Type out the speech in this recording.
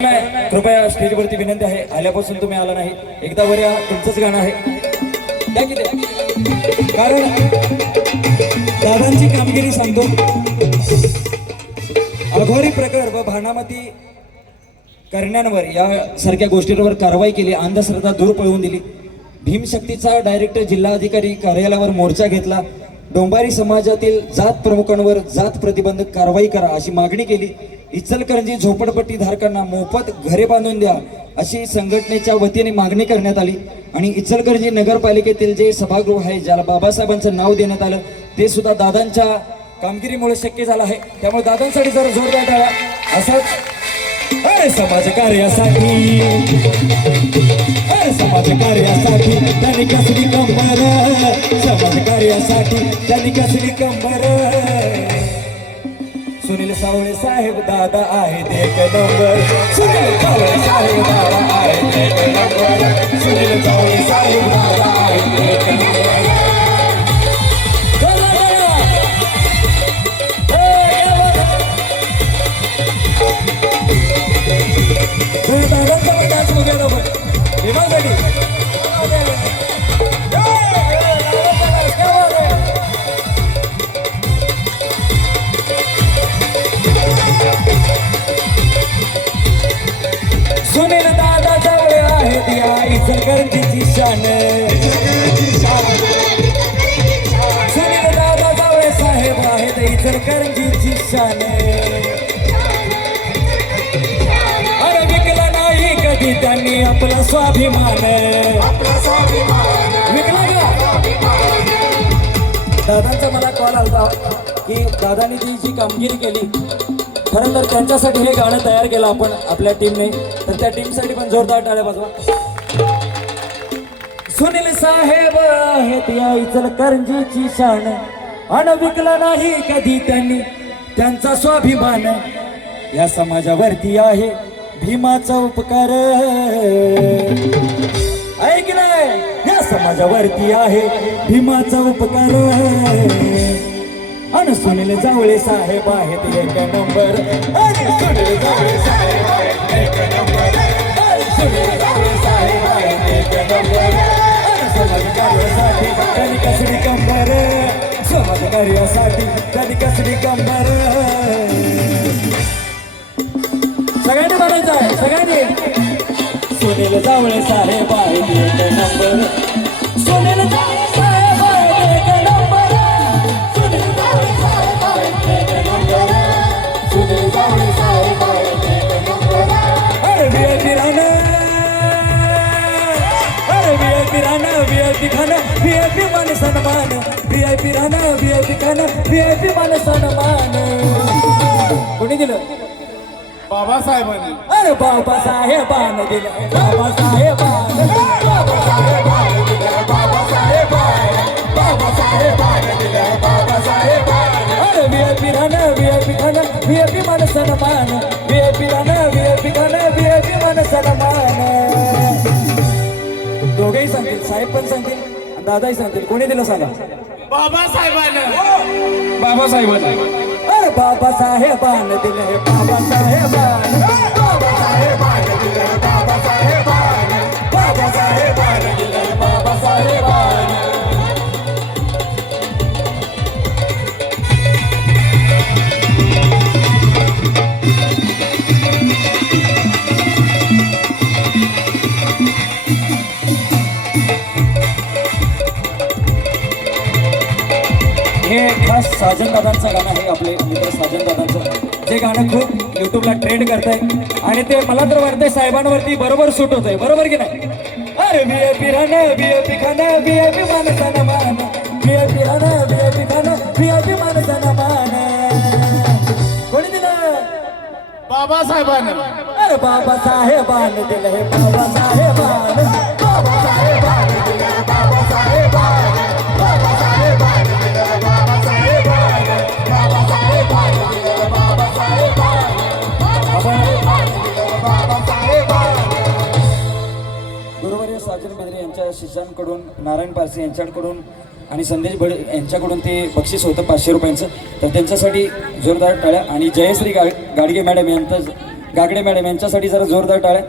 कृपया स्टेजवरती विनंती आहे, आल्यापासून तुम्ही आला नाही, एकदा वर या, तुमचंच गाणं आहे. द्या की द्या. कारण दादांची कामगिरी सांगतो. अघोरी प्रकार व भानामती करण्यांवर यासारख्या गोष्टींवर कारवाई केली, अंधश्रद्धा दूर पळवून दिली. भीमशक्तीचा डायरेक्टर जिल्हाधिकारी कार्यालयावर मोर्चा घेतला. डोंबारी समाजातील जात प्रमुखांवर जात प्रतिबंधक कारवाई करा अशी मागणी केली. इचलकरंजी झोपडपट्टी धारकांना मोफत घरे बांधून द्या अशी संघटनेच्या वतीने मागणी करण्यात आली. आणि इचलकरंजी नगरपालिकेतील जे सभागृह आहे ज्याला बाबासाहेबांचं नाव देण्यात आलं ते सुद्धा दादांच्या कामगिरीमुळे शक्य झालं आहे. त्यामुळे दादांसाठी जरा जोरदार टाळ्या. असंच समाज कार्यासाठी त्यांनी कसली कंबर, समाज कार्यासाठी त्यांनी कसली कंबर. सुनील सावळे साहेब दादा आहेत एक नंबर. सुनील सावळे साहेब दादा आहेत एक नंबर. सुनील सावळे साहेब दादा आहेत एक नंबर. दादांचा पण डान्स वगैरे विमासाठी सुनील दादा जवळ आहेत या इचलकरंजीची शान. सुनील दादा जवळ साहेब आहेत इचलकरंजीची शान. अरे विकला नाही कधी त्यांनी आपला स्वाभिमान. विकला का? दादांचा मला कॉल आला की दादांनी जी कामगिरी केली, खरं तर त्यांच्यासाठी हे गाणं तयार केलं आपण आपल्या टीमने, तर त्या टीमसाठी पण जोरदार टाळ्या वाजवा. सुनील साहेब आहेत या इचलकरंजीची शान. अन विकला नाही कधी त्यांनी त्यांचा स्वाभिमान. या समाजावरती आहे भीमाचा उपकार. ऐकलंय? या समाजावरती आहे भीमाचा उपकार. अन सुनील जावळे साहेब आहेत एक नंबर. सुनील जावळे साहेब आहेत एक नंबर. सुनील जावळे साहेब आहेत एक नंबर. समाज कार्यासाठी त्यांनी कसली कंबर. समाज कार्यासाठी त्यांनी कसली कंबर. सगळ्यांनी म्हणायचं आहे, सगळ्यांनी. सुनील जावळे साहेब आहेत एक नंबर. सुनील जावळे साहेब आहेत एक नंबर. सुनील जावळे साहेब आहेत एक नंबर. सुनील जावळे साहेब आहेत एक नंबर. अरे VIP राणा, अरे VIP राणा, VIP खाना, VIP मान सन्मान. VIP राणा, VIP खाना, VIP मान सन्मान. कोणी दिलं? बाबासाहेबांनी. अरे बाबासाहेबांनी दिलं. बाबासाहेबांनी, बाबासाहेबांनी दिलं. बाबासाहेबांनी, बाबासाहेबांनी दिलं. बाबासाहेबांनी. अरे VIP राणा, VIP खाना, VIP मान सन्मान. VIP राणा, VIP खाना, VIP मान सन्मान. दोघेही सांगतील, साहेब पण सांगतील, दादाही सांगतील. कोणी दिलं सांगा? बाबासाहेबांनी. बाबासाहेबांनी. अरे बाबासाहेबांनी दिले. बाबासाहेबांनी, बाबासाहेबांनी दिले. बाबासाहेबांनी, बाबासाहेबांनी दिले. बाबासाहेबांनी. हे खास साजन दादांचं गाणं आहे, आपले मित्र साजन दादांचं, जे गाणं खूप युट्यूबला ट्रेंड करत आहे आणि ते मला तर वाटतंय साहेबांवरती बरोबर सूट होत आहे. बरोबर की नाही? अरे VIP राणा, VIP खाना, VIP मान सन्मान. VIP राणा, VIP खाना, VIP मान सन्मान. कोणी दिलं? बाबासाहेबांनी. अरे बाबासाहेबांनी दिलं. हे बाबासाहेबांनी, बाबासाहेबांनी दिलं. बाबासाहेबांनी, बाबासाहेबांनी दिलं. बाबासाहेबांनी, बाबासाहेबांनी दिलं. बाबासाहेबांनी, बाबासाहेबांनी दिलं. बाबासाहेबांनी. गुरुवर्य साजन बेदरे यांच्या शिष्यांकडून, नारायण पारसे यांच्याकडून आणि संदेश भड यांच्याकडून ते बक्षीस होतं 500 रुपयांचं. तर त्यांच्यासाठी जोरदार टाळ्या. आणि जयश्री गाडगे मॅडम यांचं गागडे मॅडम यांच्यासाठी जरा जोरदार टाळ्या.